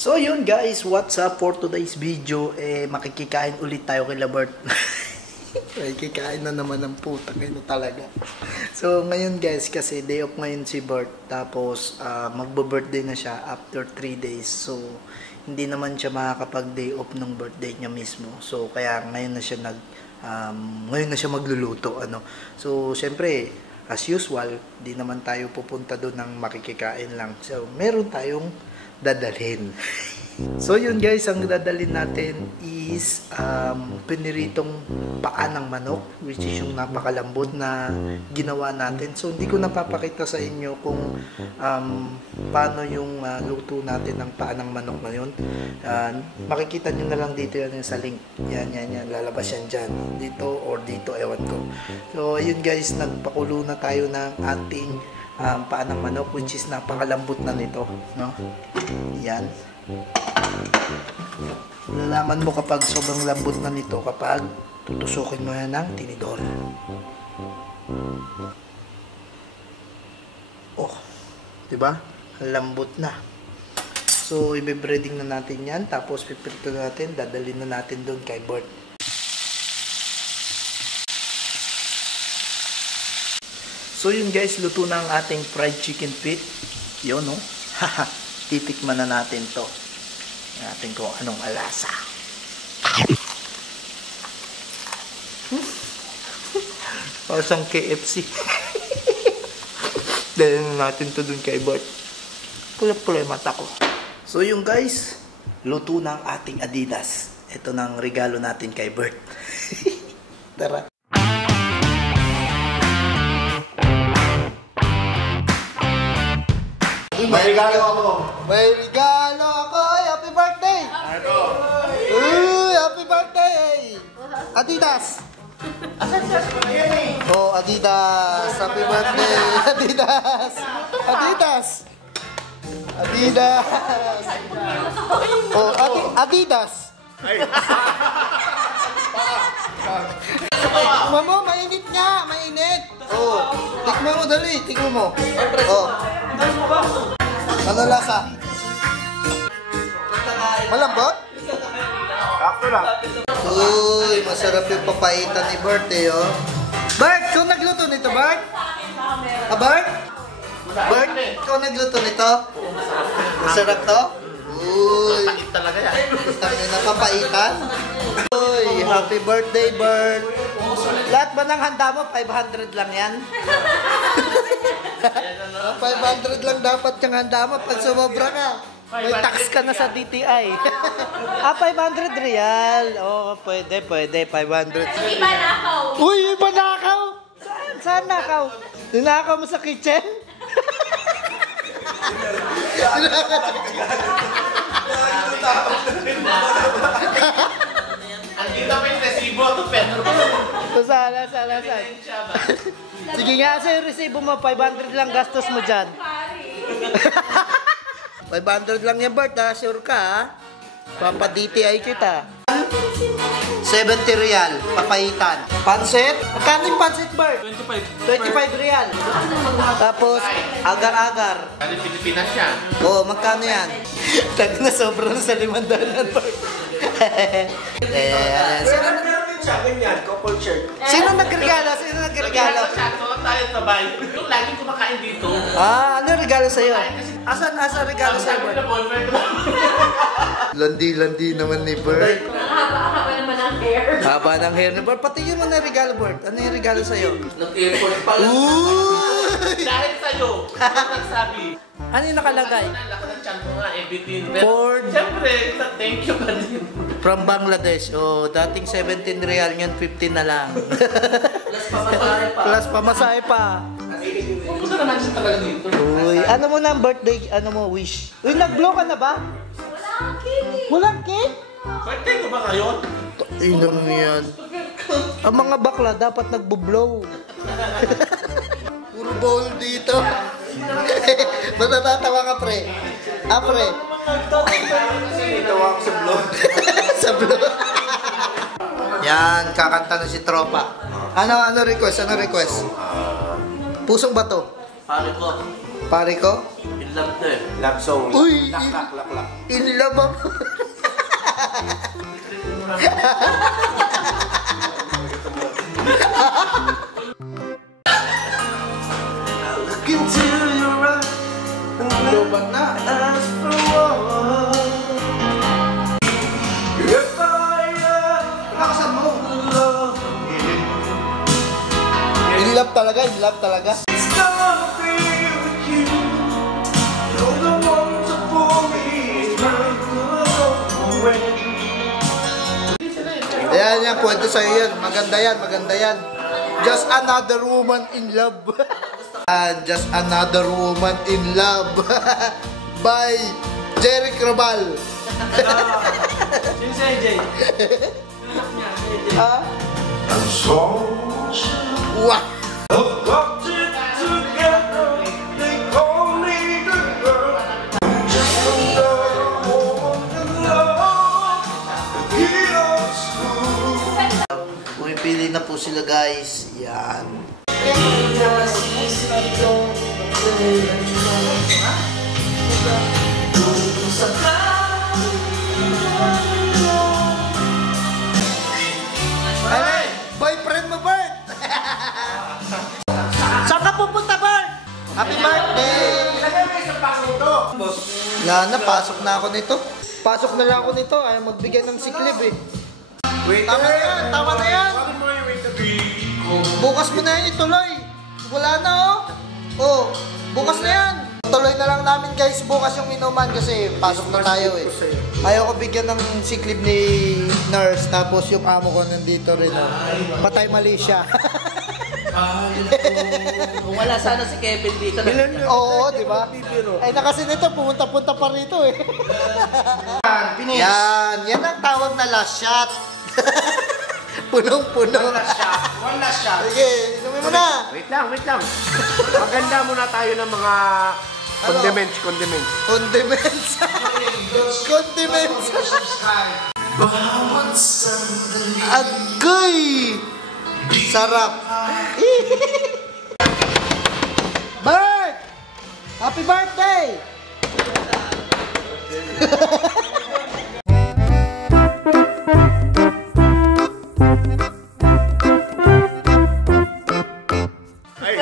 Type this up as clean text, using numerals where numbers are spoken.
So yun guys, what's up for today's video? Makikikain ulit tayo kay Labert. Makikikain na naman ng puta ngayon talaga. So ngayon guys, kasi day off ngayon si Bert. Tapos magbo-birthday na siya after 3 days. So hindi naman siya makakapag-day off ng birthday niya mismo. So kaya ngayon na siya ngayon na siya magluluto ano. So syempre, as usual, di naman tayo pupunta doon ng makikikain lang. So meron tayong dadalhin. So yun guys, ang dadalhin natin is piniritong paa ng manok, which is yung napakalambot na ginawa natin. So hindi ko napapakita sa inyo kung paano yung luto natin ng paa ng manok na yun. Makikita nyo na lang dito yan sa link. Yan, lalabas yan dyan. Dito or dito, ewan ko. So ayun guys, nagpakulo na tayo ng ating paa ng manok, which is napakalambot na nito, no? Yan. Lalaman mo kapag sobrang lambot na nito kapag tutusukin mo yan ng tinidor. Oh, 'di ba? Lambot na. So i-breading na natin yan, tapos pipirito natin, dadalhin na natin doon kay Bert. So yun guys, luto na ang ating fried chicken feet. Yun, no? Haha, titikman na natin to. Natin kung anong alasa. Parang KFC. Dalhin natin to dun kay Bert. Pula-pula yung mata ko. So yun guys, luto na ang ating Adidas. Ito na ang regalo natin kay Bert. Tara. May regalo ako. May regalo ako. Happy birthday! Ano? Uy, happy birthday! Adidas! Oh, Adidas! Happy birthday! Adidas! Adidas! Adidas! Oh, Adidas! Tikman mo, mainit nga! Mainit! Oh, tikman mo, dali! Tikman mo! Oh. Ano lasa? Malambot? Sakto lang. Uy, masarap yung papaitan ni Bert eh, oh. Bert, ikaw nagluto nito, Bert? Bert? Bert, ikaw nagluto nito? Masarap to? Uy. Sakit talaga yan. Tangin na papaitan. Uy, happy birthday, Bert. Lahat ba ng handa mo? 500 lang yan? 500 lang dapat yung handa mo. Pag sumobra ka, may tax ka na sa DTI. 500 real. Oo, pwede. 500. Iba nakaw. Uy, iba nakaw? Saan nakaw? Ninakaw mo sa kitchen? Ang kita pa yung resibo ito, Pedro. Saan? Sige nga, sa yung resibo mo, 500 lang gastos mo dyan. 500 lang yan, Bert, ha? Sure ka, ha? Papa-DTI kita. 70 real, papaitan. Pansit? Magkano yung pansit, Bert? 25 real. Tapos, agar-agar. Ano Pilipinas siya? Oo, magkano yan? Tag na sobrang sa 500 yan, Bert. Sino nagregalo? Regalo siya, so tayo sabay. Yung laging kumakain dito. Ano regalo sa'yo? Asan regalo sa'yo, Bert? Landi naman ni Bert. Haba naman ang hair. Haba ng hair ni Bert. Pati yung mga regalo, Bert. Ano yung regalo sa'yo? Nag-airport pa lang. Dahil sa'yo, ano nagsabi? Ano yung nakalagay? Laki ng tiyan mo nga, everything. Ford. Siyempre, thank you pa din. From Bangladesh. Oh, dating 17 real yun, 15 na lang. Plus pamasahe pa. Pupunta naman siya talaga dito. Uy, ano mo na ang birthday, ano mo, wish? Uy, nag-blow ka na ba? Wala kang kilig. Walang cake? Birthday ko ba ngayon? Inom mo yan. Ang mga bakla dapat nagbo-blow. Puro bowl dito. Matatatawa ka, pre. Pre. Tawa ako sa vlog. Sa vlog. Yan, kakanta na si Tropa. Ano request? Pusong bato. Pare ko. Pare ko? love na eh. Love song. Uy! Lak. In love ako. Look into your eyes and Lobat na. ask for more. If I Lakasan mo. love In love talaga, in love talaga. it's gonna be with you. You're the one to pull me away. Ayan, yan, kwento sa'yo yan. Maganda yan, maganda yan. Just another woman in love. And just another woman in love. By Jerry Crabal. Sino si AJ? Ha? I'm so Wah! got it together. They call me the girl. Just another woman in love. Get us through. Pumipili na po sila guys. Yan. Ay, boyfriend mo, Bert! Saan ka pupunta, Bert? Happy birthday! Ilagay mo isang paso ito. Wala na, pasok na ako nito. Pasok na lang ako nito. Ayaw magbigay ng siklib eh. Tama na yan, tama na yan. Bakit mo yung wait Bukas mo na yan ituloy. Wala na oh. Oh, bukas na yan. Tuloy na lang namin guys bukas yung inuman kasi pasok na tayo eh. Ayaw ko bigyan ng siklib ni nurse tapos yung amo ko nandito rin oh. Patay mali siya. Kung wala sana si Kevin dito. Oo, di ba? Ay nakasi nito pumunta-punta pa rito eh. Yan ang tawag na last shot. Punong-puno. One last shot. Sige, inumin mo na. Wait lang. Maganda muna tayo ng mga condiments. Condiments. Condiments. Agoy! Sarap. Bert! Happy birthday! Ay.